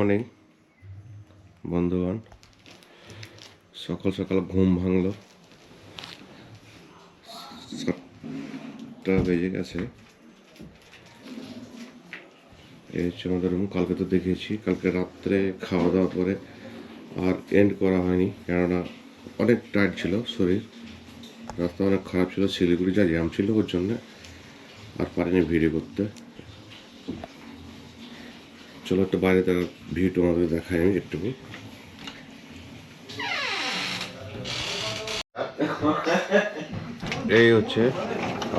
মর্নিং বন্ধুগণ। সকাল সকাল ঘুম ভাঙলো, 7টা বেজে গেছে। এই হচ্ছে আমাদের রুম। কালকে তো দেখেছি, কালকে রাত্রে খাওয়া দাওয়ার পরে আর এন্ড করা হয়নি, কেননা অনেক টায়ার্ড ছিল শরীর। রাস্তা অনেক খারাপ ছিল, শিলিগুড়ি যা জ্যাম ছিল ওর জন্য আর পারিনি ভিডিও করতে। চলো একটু বাইরে তার ভিউ তোমাদের দেখাই আমি একটুকু। এই হচ্ছে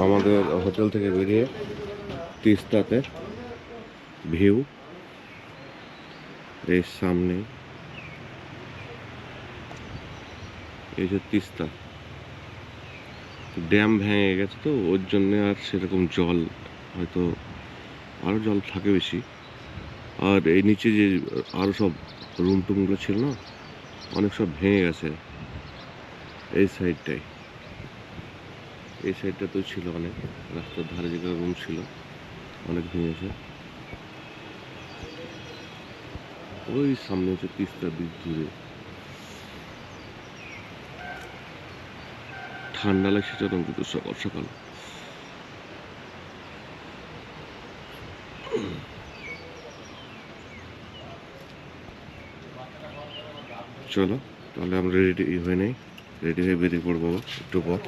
আমাদের হোটেল থেকে বেরিয়ে তিস্তাতে ভিউ। এই সামনে এই যে তিস্তা ড্যাম ভেঙে গেছে, তো ওর জন্য আর সেরকম জল, হয়তো আরও জল থাকে বেশি। আর এই নিচে যে আরও সব রুম টুমগুলো ছিল না, অনেক সব ভেঙে গেছে। এই সাইডটা তো ছিল অনেক, রাস্তার ধারে যেগুলো রুম ছিল অনেক ভেঙেছে। ওই সামনে হচ্ছে তিস্তা ব্রিজ দূরে। ঠান্ডা লাগছে চরম কিন্তু সকাল সকাল। চলো তাহলে আমরা রেডি হয়ে নেই, রেডি হয়ে বেরিয়ে পড়বো একটু পর।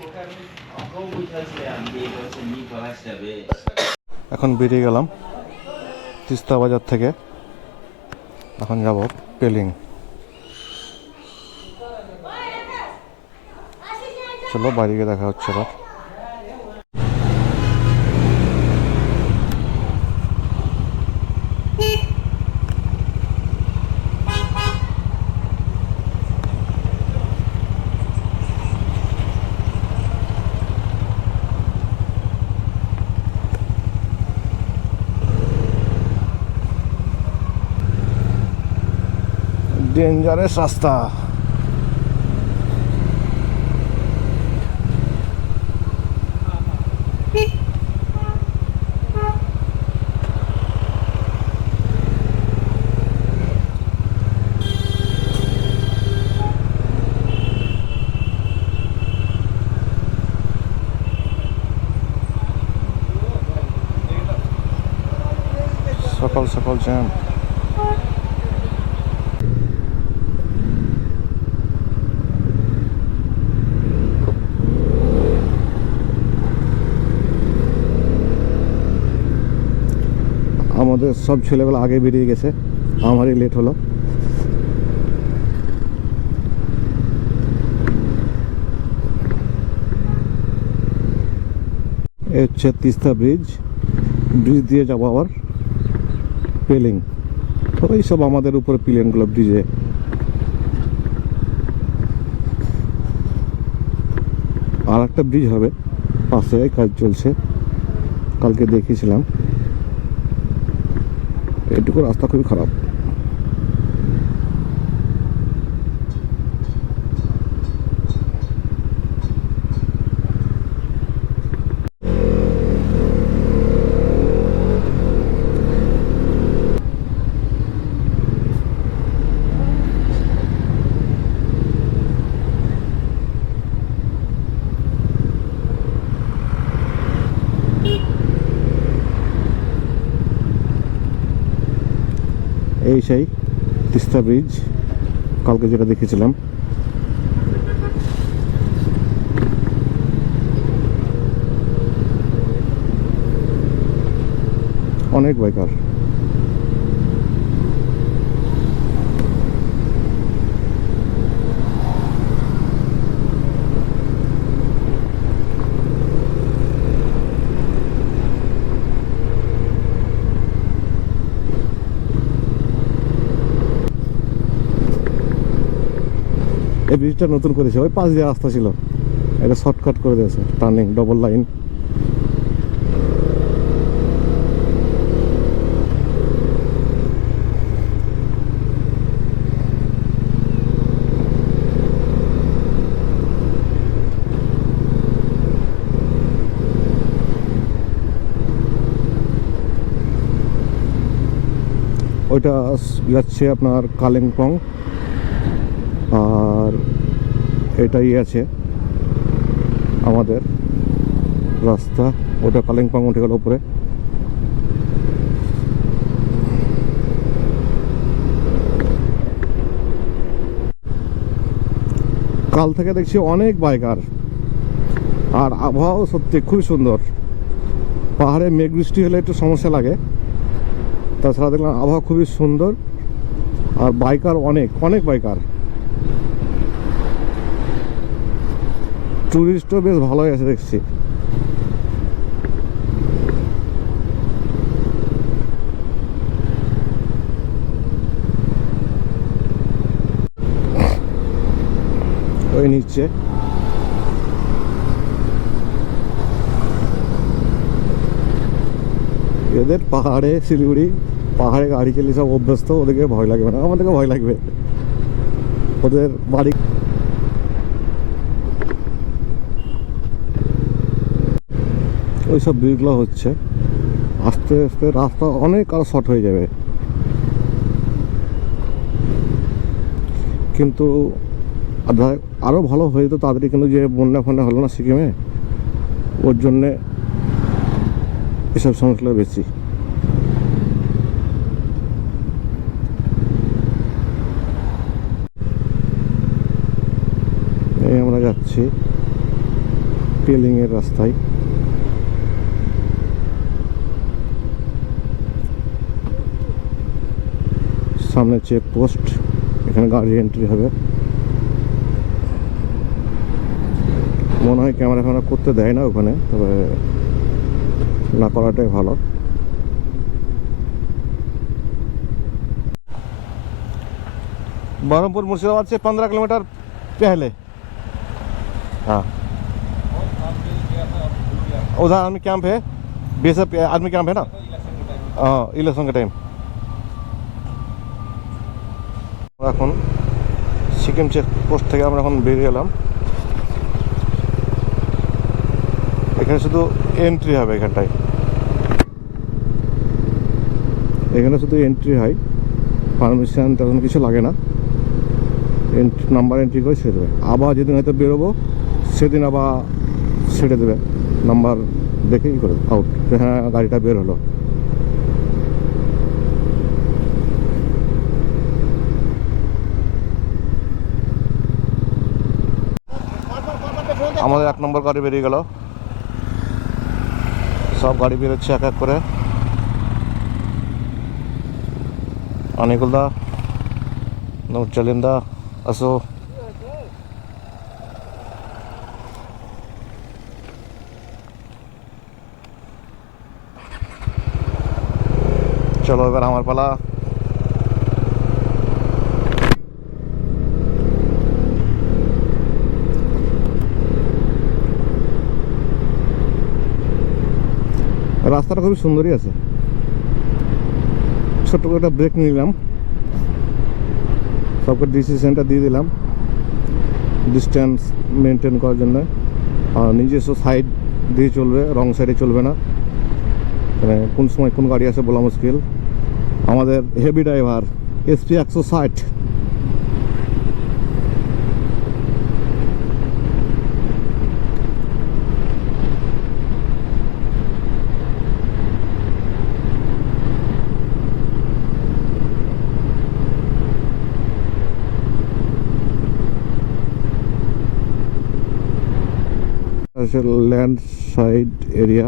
এখন বেরিয়ে গেলাম তিস্তা বাজার থেকে, এখন যাব পেলিং। চলো বাইরে গিয়ে দেখা হচ্ছে আবার। ডেঞ্জারাস রাস্তা। সকাল সকাল জ্যাম। আমাদের সব ছেলেগুলো আগে বেরিয়ে গেছে, আমারই লেট হলো। এই হচ্ছে তিস্তা ব্রিজ, ব্রিজ দিয়ে যাবো আবার পেলিং। ওই সব আমাদের উপরে প্লেনগুলো ব্রিজে। আর একটা ব্রিজ হবে পাশে, কাজ চলছে, কালকে দেখিয়েছিলাম। এটুকু রাস্তা খুবই খারাপ। এই সেই তিস্তা ব্রিজ, কালকে যেটা দেখেছিলাম। অনেক বাইকার। এই ব্রিজটা নতুন করেছে, ওই পাশ দিয়ে রাস্তা ছিল, এটা শর্টকাট করে দিয়েছে, টার্নিং ডবল লাইন। ওইটা যাচ্ছে আপনার কালিম্পং, আর এটাই আছে আমাদের রাস্তা। ওটা কালিম্পং উঠে গেল উপরে। কাল থেকে দেখছি অনেক বাইকার, আর আবহাওয়াও সত্যি খুব সুন্দর। পাহাড়ে মেঘ বৃষ্টি হলে একটু সমস্যা লাগে, তাছাড়া দেখলাম আবহাওয়া খুবই সুন্দর, আর বাইকার অনেক অনেক বাইকার। টুরিস্টও বেশ ভালোই আছে দেখছি। ওই নিচে এদের পাহাড়ে, শিলিগুড়ি পাহাড়ে গাড়ি চালিয়ে সব অভ্যস্ত, ওদেরকে ভয় লাগবে না, আমাদেরকে ভয় লাগবে। ওদের বাড়ি ওই সব ব্রিজগুলো হচ্ছে, আস্তে আস্তে রাস্তা অনেক আরো শর্ট হয়ে যাবে। কিন্তু আরও ভালো হয়ে যেত তাড়াতাড়ি, কিন্তু যে বন্যা ফন্যা হলো না সিকিমে, ওর জন্যে এসব সমস্যা বেশি। এই আমরা যাচ্ছি পেলিংয়ের রাস্তায়। সামনে চেকপোস্ট, এখানে গাড়ি এন্ট্রি হবে। মনে হয় ক্যামেরা ফ্যামেরা করতে দেয় না ওখানে, তবে না করাটাই ভালো। बरहमपुर मुर्शिदाबाद से 15 किलोमीटर पहले। हाँ, उधर आर्मी कैंप है, बीएसएफ आर्मी कैंप है ना। हाँ, इलेक्शन का टाइम। এখন সিকিম চেকপোস্ট থেকে আমরা এখন বেরিয়ে এলাম। এখানে শুধু এন্ট্রি হবে, এখানে শুধু এন্ট্রি হয়, পারমিশন তেমন কিছু লাগে না। নাম্বার এন্ট্রি করে ছেড়ে দেবে। আবার যেদিন হয়তো বেরোবো সেদিন আবার ছেড়ে দেবে, নাম্বার দেখেই করে আউট, হ্যাঁ গাড়িটা বের হলো। আমাদের 1 নম্বর গাড়ি বেরিয়ে গেল। সব গাড়ি বেরোচ্ছে এক এক করে। অনিকুলদা, নৌচালিন্দা, আসো। চলো এবার আমার পালা। রাস্তাটা খুবই সুন্দরই আছে। ছোট্ট করে একটা ব্রেক নিলাম, সবকে ডিসিশনটা দিয়ে দিলাম ডিস্টেন্স মেনটেন করার জন্য। আর নিজস্ব সাইড দিয়ে চলবে, রং সাইডে চলবে না। মানে কোন সময় কোন গাড়ি আছে বলা মুশকিল। আমাদের heavy driver SP 160। Land side area,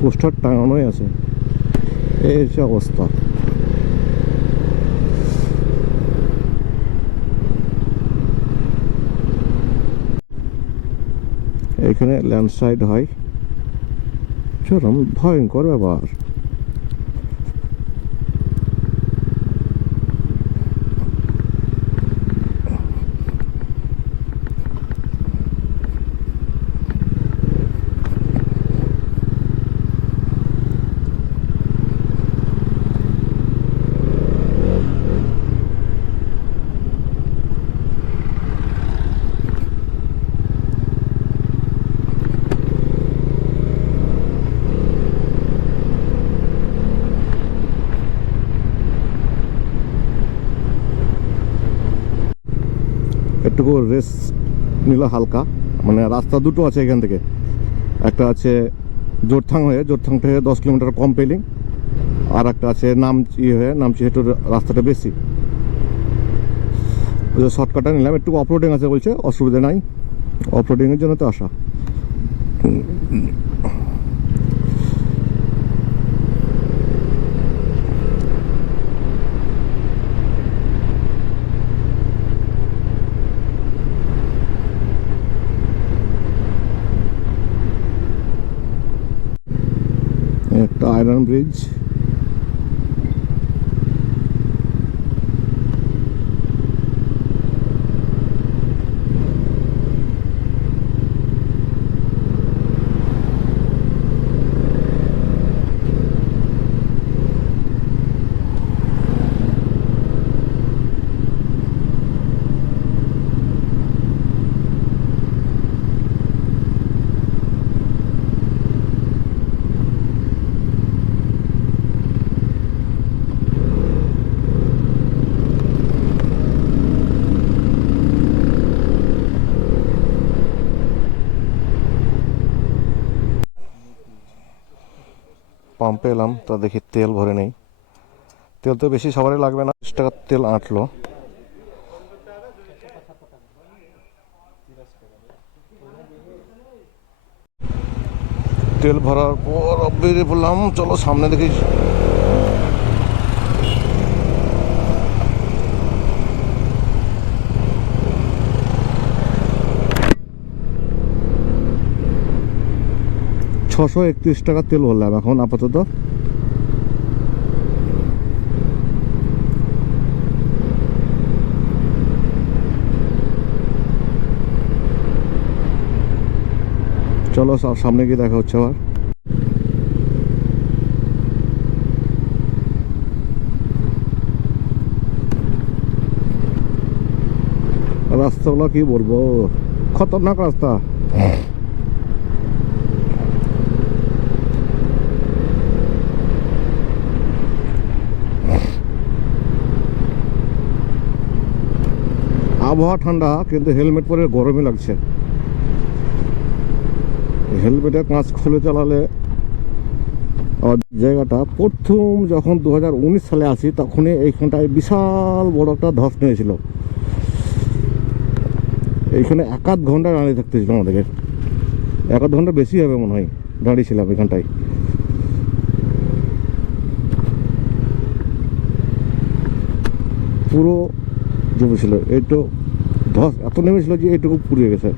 poster টাঙানোই আছে। এই হচ্ছে অবস্থা। এখানে ল্যান্ডস্লাইড হয়, চরম ভয়ঙ্কর ব্যাপার। একটুকু রেস্ট নিল হালকা। মানে রাস্তা দুটো আছে এখান থেকে, একটা আছে জোরথাং থেকে 10 কিলোমিটার কম পেলিং, আর একটা আছে নামচি একটু রাস্তাটা বেশি। শর্টকাটটা নিলাম, একটু অফরোডিং আছে বলছে, অসুবিধা নাই, অফরোডিংয়ের জন্য তো আসা। একটা আয়রন ব্রিজ, পাম্পে এলাম, তা দেখি তেল ভরে নেই। তেল তো বেশি সবারই লাগবে না, 30 টাকার তেল আঁটলো। তেল ভরার পর বেরিয়ে পড়লাম, চলো সামনে দেখি। $631 তেল ভরলাম এখন আপাতত। চলো সামনে গিয়ে দেখা হচ্ছে আবার। রাস্তাগুলো কি বলবো, খতরনাক রাস্তা। আবহাওয়া ঠান্ডা, কিন্তু হেলমেট পরে গরমই লাগছে। হেলমেটের কাঁচ খুলে চালালে। আর জায়গাটা প্রথম যখন 2019 সালে আসি, তখনই এইখানটায় বিশাল বড় একটা ধস নিয়েছিল। এইখানে 1-8 ঘন্টা দাঁড়িয়ে থাকতে ছিল আমাদেরকে, 1-8 ঘন্টা বেশি হবে মনে হয় দাঁড়িয়েছিলাম এখানটায়। পুরো জমেছিল, এইটু ধস এত নেমেছিল যে এইটুকু পুড়িয়ে গেছে।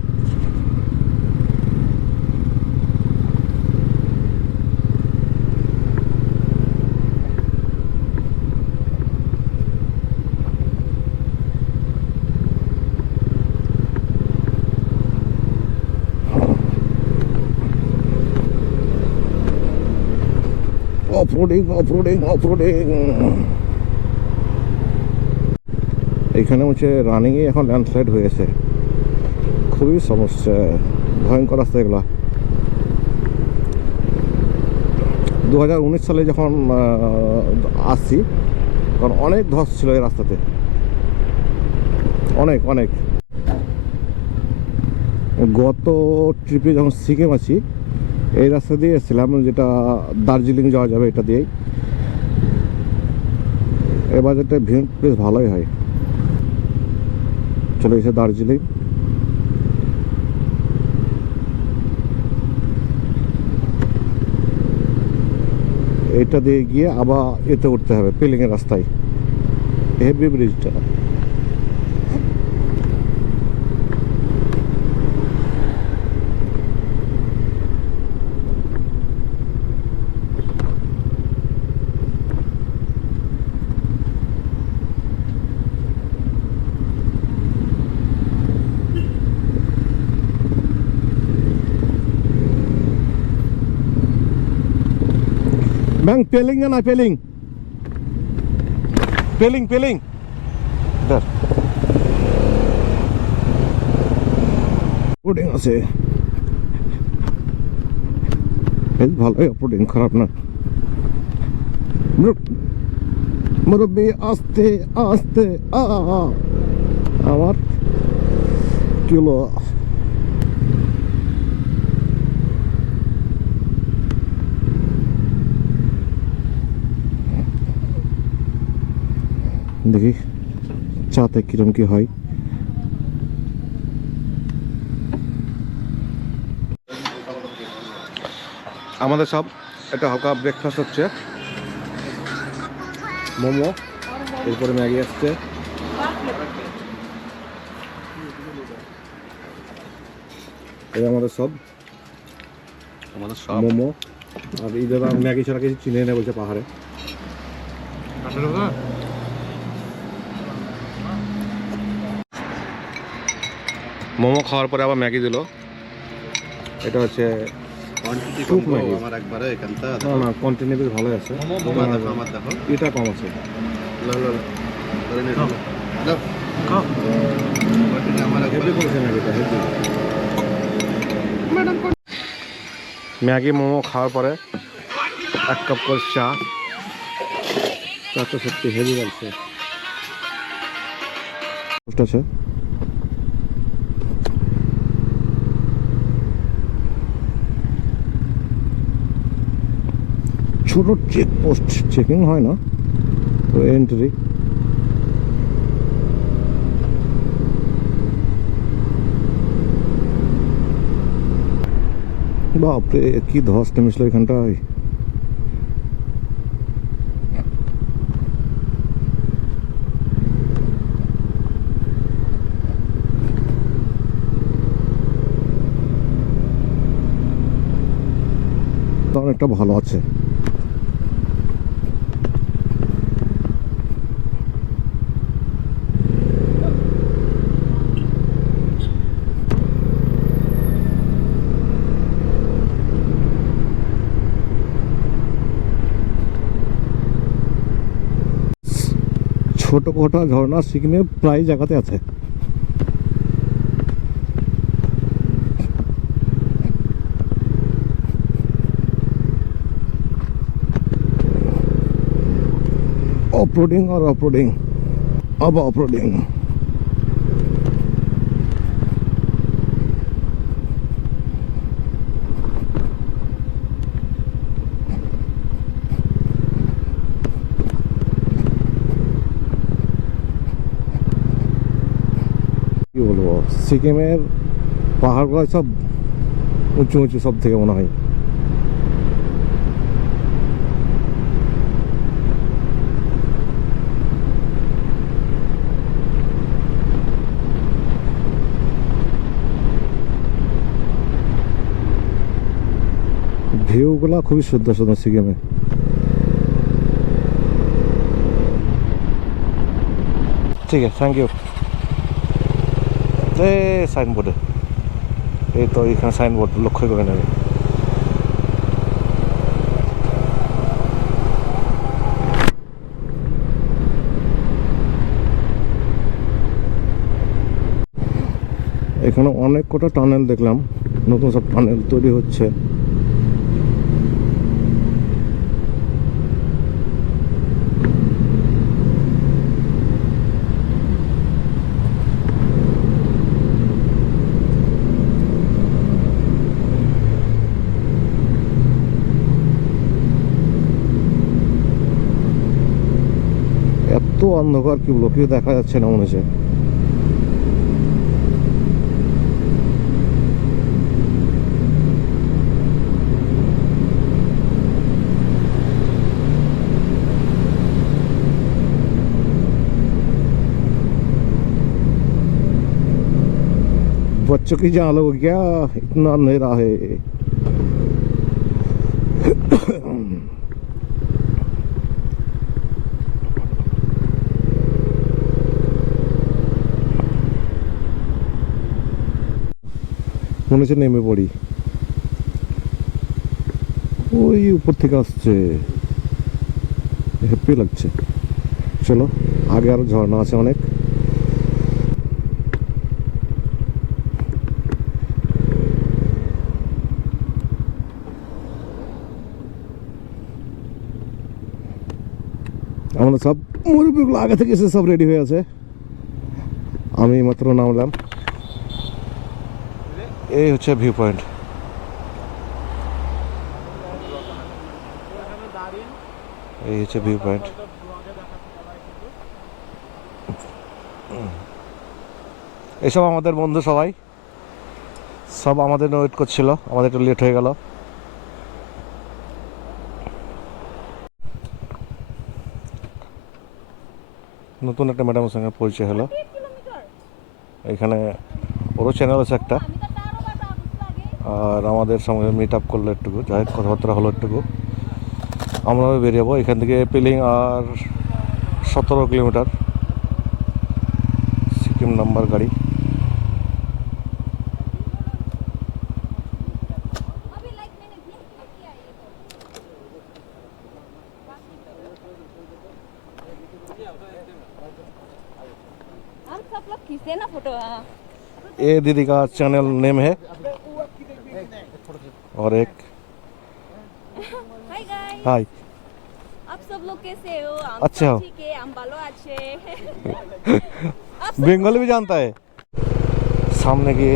অফরোডিং। এখানে হচ্ছে রানিংয়ে এখন ল্যান্ডস্লাইড হয়েছে, খুবই সমস্যা, ভয়ঙ্কর রাস্তা এগুলা। 2019 সালে যখন আসছি, তখন অনেক ধস ছিল এই রাস্তাতে, অনেক। গত ট্রিপে যখন সিকিম আছি, এই রাস্তা দিয়ে এসেছিলাম, যেটা দার্জিলিং যাওয়া যাবে এটা দিয়েই। এবার যেটা ভিউ বেশ ভালোই হয়। চলে এসে দার্জিলিং, এটা দিয়ে গিয়ে আবার এতে উঠতে হবে পেলিংয়ের রাস্তায়, হেভি ব্রিজটা। Bang, peling na peling. Peling. Dar. Puding আছে। বেশ ভালোই পুডিং, খারাপ না। মুরব্বি আস্তে আমার কি হলো? দেখি চাতে কিরম কি হয়। আমাদের সব একটা হালকা ব্রেকফাস্ট হচ্ছে, মোমো, এরপরে ম্যাগি আসছে। এই আমাদের সব মোমো, আর এই দাদা ম্যাগি ছাড়া কিছু চিনে নেই বলছে পাহাড়ে। মোমো খাওয়ার পরে আবার ম্যাগি দিল। এটা হচ্ছে কোয়ান্টিটি খুব কম ম্যাগি। আমার একবারে এখানটা না না, কন্টিনিউ বেশ ভালো আছে। আমার দেখো এটা কম আছে। লো লো লো ধরে নে লো কোয়ান্টিটি আমার হেভি করেছে ম্যাগিটা, হেভি। ম্যাগি মোমো খাওয়ার পরে 1 কাপ করে চা। চাটা সত্যি হেভি লাগছে। আছে ছোট চেকপোস্ট, চেকিং হয় না তো, এন্ট্রি। বাপরে কি ধস নেমেছিল এখানটায়। অনেকটা ভালো আছে। ছোটখাটো ঝর্ণা সিকিমে প্রায় জায়গাতে আছে। অফরোডিং আর অফরোডিং, আবার অফরোডিং। কি বলবো, সিকিমের পাহাড়গুলো সব উঁচু উঁচু সব থেকে মনে হয়। ভিউগুলা খুবই সুন্দর সুন্দর সিকিমে। ঠিক আছে, থ্যাংক ইউ। সাইনবোর্ডে, এই তো এখানে সাইনবোর্ড লক্ষ্য করে নেবে। এখানে অনেক কটা টানেল দেখলাম, নতুন সব টানেল তৈরি হচ্ছে। এত অন্ধকার কি বলবো, কেউ দেখা যাচ্ছে না মনে হচ্ছে। बच्चों की जान लो क्या, इतना अंधेरा है। মনে হচ্ছে নেমে পড়ি, ওই উপর থেকে আসছে, হ্যাপি লাগছে। চলো, আগে আরো ঝর্ণা আছে অনেক। আমাদের সব মুরব্বীগুলো আগে থেকে এসে সব রেডি হয়ে আছে, আমি মাত্র নামলাম। এই হচ্ছে ভিউ পয়েন্ট। এই হচ্ছে ভিউ পয়েন্ট। এসব আমাদের বন্ধু সবাই, সব আমাদের ওয়েট করছিল, আমাদের একটু লেট হয়ে গেল। নতুন একটা ম্যাডামের সঙ্গে পরিচয় হলো। এখানে ওরও চ্যানেল আছে একটা, আর আমাদের সঙ্গে মিট আপ করলো একটুকু, যাই হোক কথাবার্তা হলো একটুকু। আমরাও বেরিয়ে যাবো এখান থেকে। পিলিং আর 17 কিলোমিটার, সিকিম নাম্বার গাড়ি। हम सब लोग खींचे ना फोटो। हाँ ये दीदी का चैनल नेम है, और एक हाय गाइस, हाय। आप सब लोग कैसे हो? हम अच्छा सब हो। ठीक है, हम बालो अच्छे। आप सब बंगाली भी जानता है। सामने की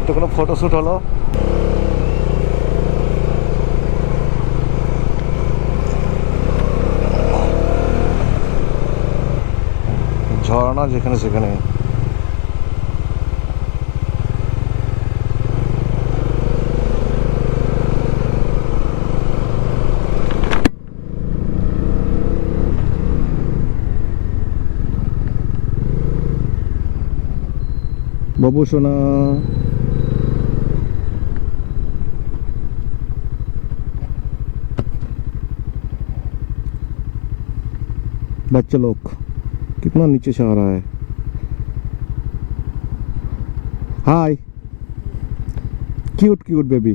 একটু কোনো ফটোশ্যুট হলো। ঝর্ণা যেখানে সেখানে। বাবু সোনা, बच्चे लोग कितना नीचे से आ रहा है। हाय क्यूट क्यूट बेबी,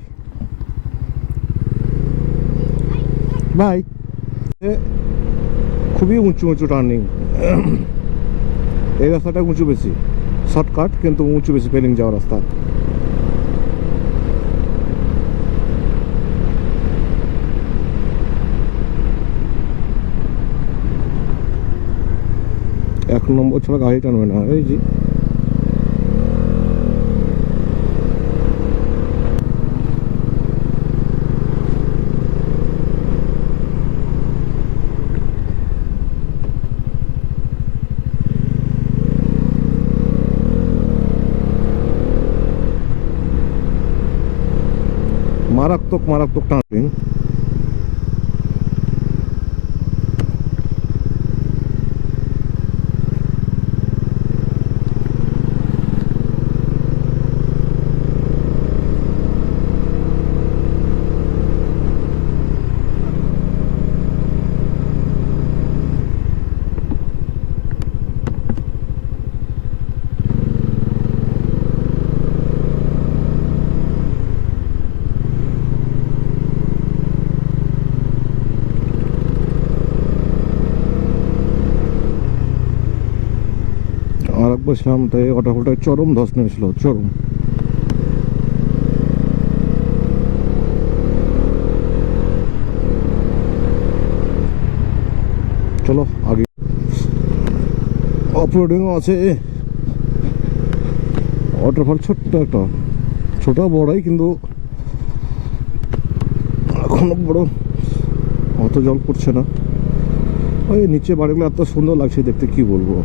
बाय। খুবই উঁচু উঁচু টার্নিং। এই রাস্তাটা উঁচু বেশি, শর্টকাট কিন্তু উঁচু বেশি পেলিং যাওয়ার রাস্তা। এক নম্বর ছাড়া গাড়ি টানবে না। এই যে মারাত্মক মারাত্মক টার্নিং। আর একবার ছিলাম, তাই ওয়াটারফলটা চরম ধস নেমেছিল, চরম। চলো আগে। অফরোডিংও আছে। ওয়াটারফল ছোট্ট একটা, ছোট বড়াই, কিন্তু এখনো বড়, অত জল পড়ছে না। ওই নিচে বাড়িগুলো এত সুন্দর লাগছে দেখতে, কি বলবো,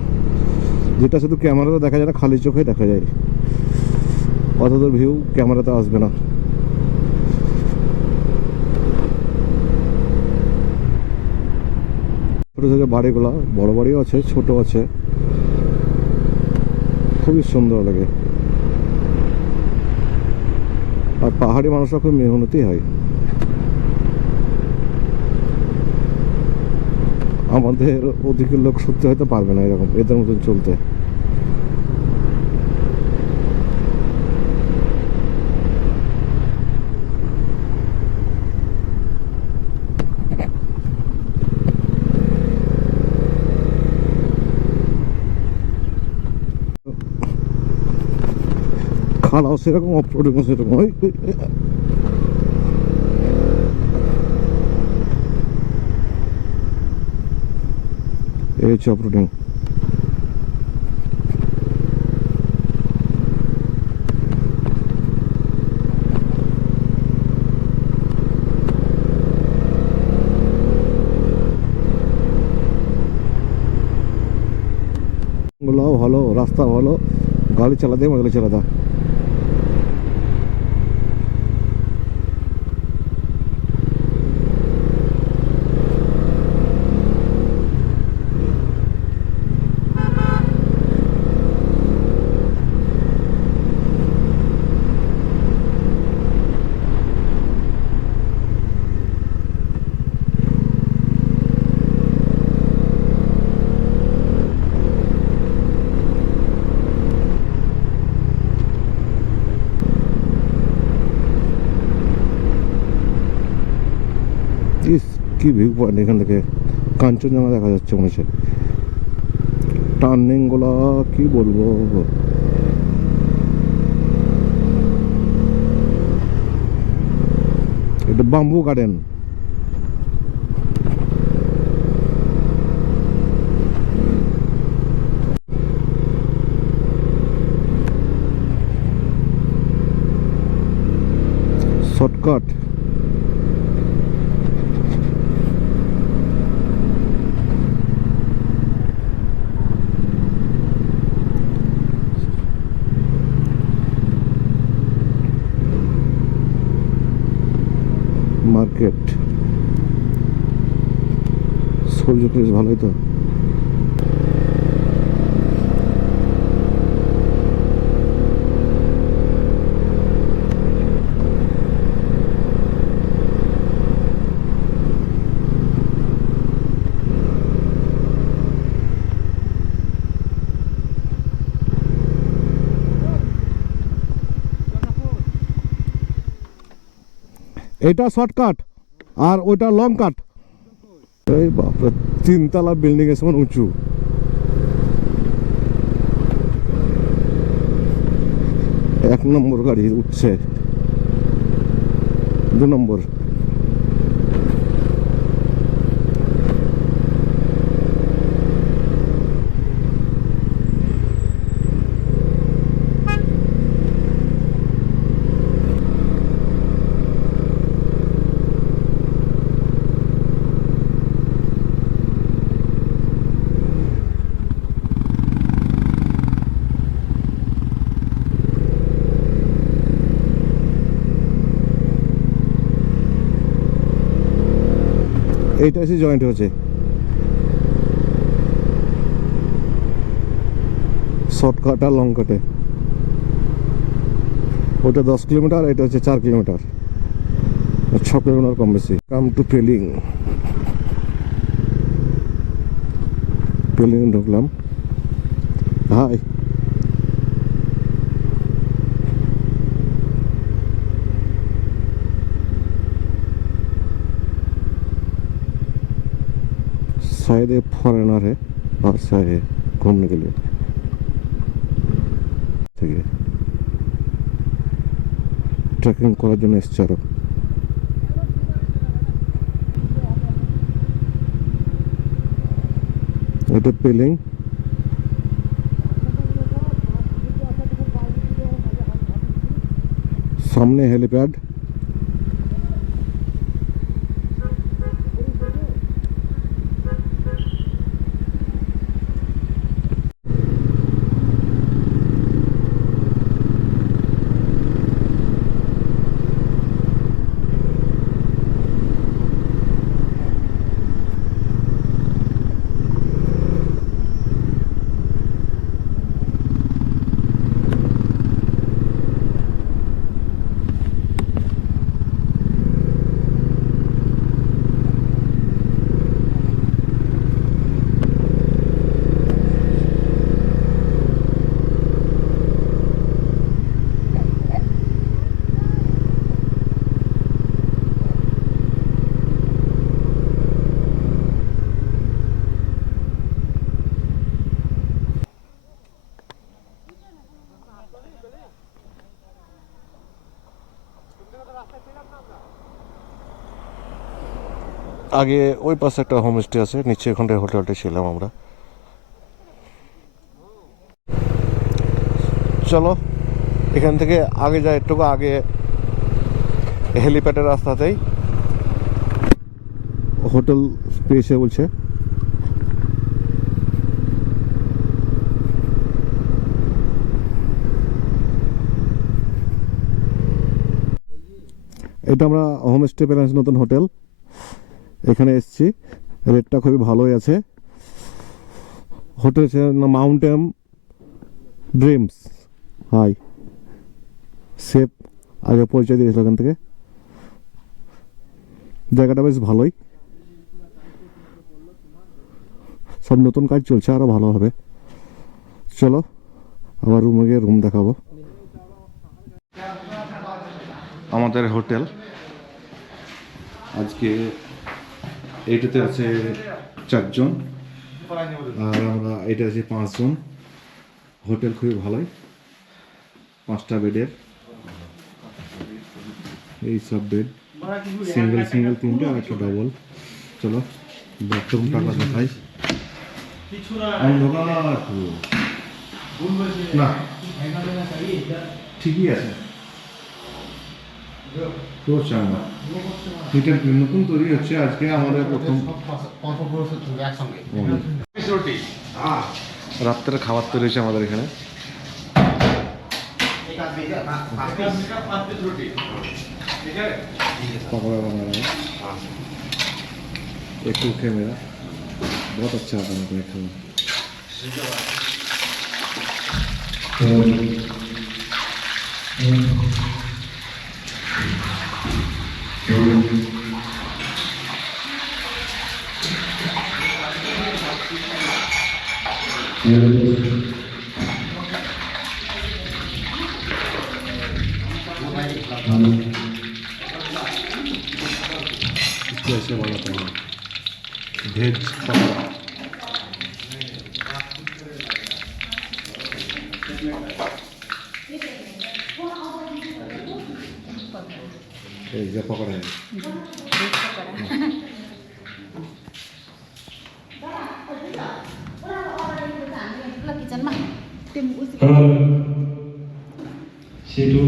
যেটা শুধু ক্যামেরাতে দেখা যায় না, খালি চোখে দেখা যায়। অত দূর ভিউ ক্যামেরাতে আসবে না। ছোটো ছোটো বাড়িগুলা, বড় বাড়িও আছে, ছোট আছে, খুবই সুন্দর লাগে। আর পাহাড়ি মানুষরা খুব মেহনতি হয়। আমাদের ওদিকের লোক সত্যি হয়তো পারবে না এরকম এদের মতন চলতে। খাড়াও সেরকম, অফরোডিংও সেরকম। ওই এই হচ্ছে অফরোডিং। গুলাও ভালো, রাস্তা ভালো, গাড়ি চালাতে মজা চালাতা। ইস কি ভিউ পয়েন্ট, এখান থেকে কাঞ্চনজঙ্ঘা দেখা যাচ্ছে মনে হচ্ছে। টার্নিং গুলা কি বলবো, এটা বাম্বু গার্ডেন। শর্টকাট। মার্কেট, সবজি বেশ ভালোই তো। এটা শর্টকাট আর ওইটা লং কাট। এই বাপরে, 3 তলা বিল্ডিং এর সমান উঁচু। এক নম্বর গাড়ি উঠছে, 2 নম্বর। এইটা এসে জয়েন্ট হয়েছে, শর্টকাট আর লং কাটে। ওটা 10 কিলোমিটার, এটা হচ্ছে 4 কিলোমিটার, 6 কিলোমিটার কম বেশি। Come to Pelling. পেলিং ঢুকলাম। হাই, शायद ये फॉरेनर है और शायद घूमने के लिए। ठीक है, ট্রেকিং করার জন্য এসছে আরো। এটা পেলিং। সামনে হেলিপ্যাড। আগে ওই পাশে একটা হোমস্টে আছে, নিচে ওখানটায় হোটেলটা ছিলাম আমরা। চলো এখান থেকে আগে যাই, একটু আগে হেলিপ্যাডের রাস্তাতেই হোটেল পেয়েছে বলছে। এটা আমরা হোমস্টে পেলাম, নতুন হোটেল, এখানে এসেছি। রেটটা খুবই ভালোই আছে। হোটেল মাউন্টেন ড্রিমস হাই সেফ, আগে পরিচয় দিয়েছিল এখান থেকে। জায়গাটা বেশ ভালোই, সব নতুন কাজ চলছে, আরো ভালো হবে। চলো আবার রুমে গিয়ে রুম দেখাবো। আমাদের হোটেল আজকে এইটাতে আছে 4 জন, আর আমরা এটা আছে 5 জন। হোটেল খুবই ভালোই, 5টা বেডের, এই সব বেড সিঙ্গেল 3টে আর একটা ডাবল। চলো বাথরুমটা দেখাই। অন্ধকার না, ঠিকই আছে, খুব চাঙ্গা। এটা নতুন তৈরি হচ্ছে, আজকে আমাদের প্রথম রাত্রের খাবার তৈরি হয়েছে আমাদের এখানে। पकौड़ा बना रहा है, एक कुक है मेरा, बहुत अच्छा आता है मेरे खाना। इसको ऐसे बनाते हैं भेज पकौड़ा। ये पकौड़ा है, किचन में Situ